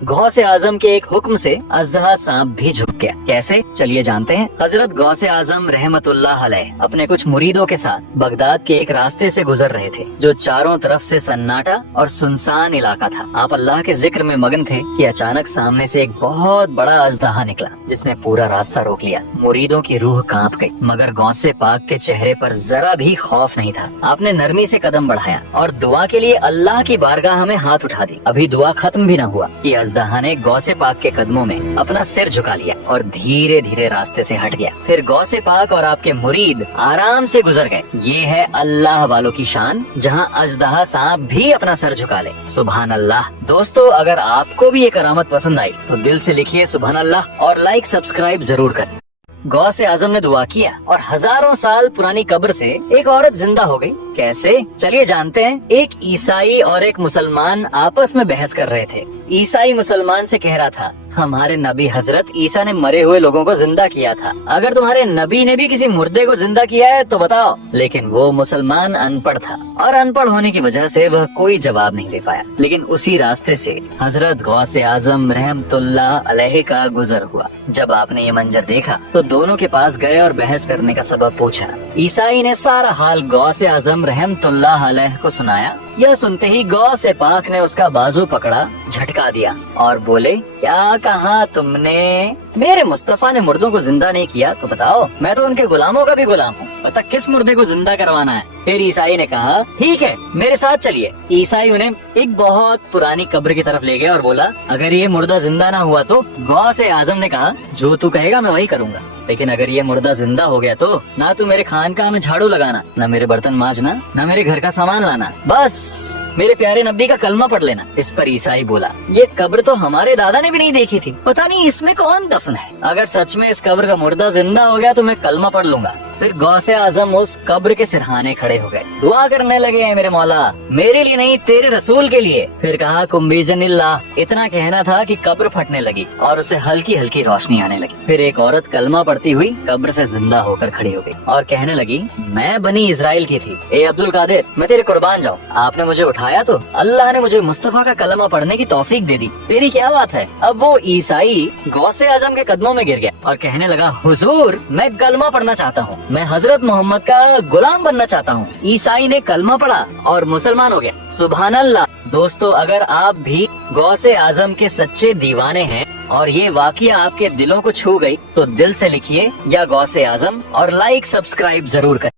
गौसे आजम के एक हुक्म से अजदहा सांप भी झुक गया। कैसे, चलिए जानते हैं। हजरत गौसे आजम रहमतुल्लाह अलैह अपने कुछ मुरीदों के साथ बगदाद के एक रास्ते से गुजर रहे थे जो चारों तरफ से सन्नाटा और सुनसान इलाका था। आप अल्लाह के जिक्र में मगन थे कि अचानक सामने से एक बहुत बड़ा अजदहा निकला जिसने पूरा रास्ता रोक लिया। मुरीदों की रूह कांप गई, मगर गौसे पाक के चेहरे पर जरा भी खौफ नहीं था। आपने नरमी से कदम बढ़ाया और दुआ के लिए अल्लाह की बारगाह में हाथ उठा दी। अभी दुआ खत्म भी न हुआ कि अजदहा ने गौसे पाक के कदमों में अपना सिर झुका लिया और धीरे धीरे रास्ते से हट गया। फिर गौसे पाक और आपके मुरीद आराम से गुजर गए। ये है अल्लाह वालों की शान, जहाँ अजदहा सांप भी अपना सर झुका ले। सुभान अल्लाह। दोस्तों, अगर आपको भी ये करामत पसंद आई तो दिल से लिखिए सुभान अल्लाह और लाइक सब्सक्राइब जरूर करें। गौसे आजम ने दुआ किया और हजारों साल पुरानी कब्र से एक औरत जिंदा हो गई। कैसे, चलिए जानते हैं। एक ईसाई और एक मुसलमान आपस में बहस कर रहे थे। ईसाई मुसलमान से कह रहा था, हमारे नबी हजरत ईसा ने मरे हुए लोगों को जिंदा किया था। अगर तुम्हारे नबी ने भी किसी मुर्दे को जिंदा किया है तो बताओ। लेकिन वो मुसलमान अनपढ़ था और अनपढ़ होने की वजह से वह कोई जवाब नहीं दे पाया। लेकिन उसी रास्ते से हजरत गौसे आजम रहमतुल्लाह अलैह का गुजर हुआ। जब आपने ये मंजर देखा तो दोनों के पास गए और बहस करने का सबब पूछा। ईसाई ने सारा हाल गौसे आजम रहमतुल्लाह अलैह को सुनाया। यह सुनते ही गौसे पाक ने उसका बाजू पकड़ा, झटका दिया और बोले, क्या कहा तुमने? मेरे मुस्तफा ने मुर्दों को जिंदा नहीं किया तो बताओ, मैं तो उनके गुलामों का भी गुलाम हूँ। पता किस मुर्दे को जिंदा करवाना है? फिर ईसाई ने कहा, ठीक है, मेरे साथ चलिए। ईसाई उन्हें एक बहुत पुरानी कब्र की तरफ ले गया और बोला, अगर ये मुर्दा जिंदा ना हुआ तो? गौसे आजम ने कहा, जो तू कहेगा मैं वही करूँगा, लेकिन अगर ये मुर्दा जिंदा हो गया तो ना तू मेरे खानकाह में झाड़ू लगाना, ना मेरे बर्तन मांजना, ना मेरे घर का सामान लाना, बस मेरे प्यारे नबी का कलमा पढ़ लेना। इस पर ईसाई बोला, ये कब्र तो हमारे दादा ने भी नहीं देखी थी, पता नहीं इसमें कौन दफन है। अगर सच में इस कब्र का मुर्दा जिंदा हो गया तो मैं कलमा पढ़ लूंगा। फिर गौसे आजम उस कब्र के सिरहाने खड़े हो गए, दुआ करने लगे, हैं मेरे मौला, मेरे लिए नहीं तेरे रसूल के लिए। फिर कहा, कुम्बीजनिल्लाह। इतना कहना था कि कब्र फटने लगी और उसे हल्की हल्की रोशनी आने लगी। फिर एक औरत कलमा पढ़ती हुई कब्र से जिंदा होकर खड़ी हो गई और कहने लगी, मैं बनी इजराइल की थी, ए अब्दुल कादिर, मैं तेरे कुर्बान जाऊँ। आपने मुझे उठाया तो अल्लाह ने मुझे मुस्तफा का कलमा पढ़ने की तौफीक दे दी। तेरी क्या बात है? अब वो ईसाई गौसे आजम के कदमों में गिर गया और कहने लगा, हुजूर, मैं कलमा पढ़ना चाहता हूँ, मैं हजरत मोहम्मद का गुलाम बनना चाहता हूँ। ईसाई ने कलमा पढ़ा और मुसलमान हो गया। सुभान अल्लाह। दोस्तों, अगर आप भी गौसे आजम के सच्चे दीवाने हैं और ये वाकया आपके दिलों को छू गई तो दिल से लिखिए या गौसे आजम और लाइक सब्सक्राइब जरूर करें।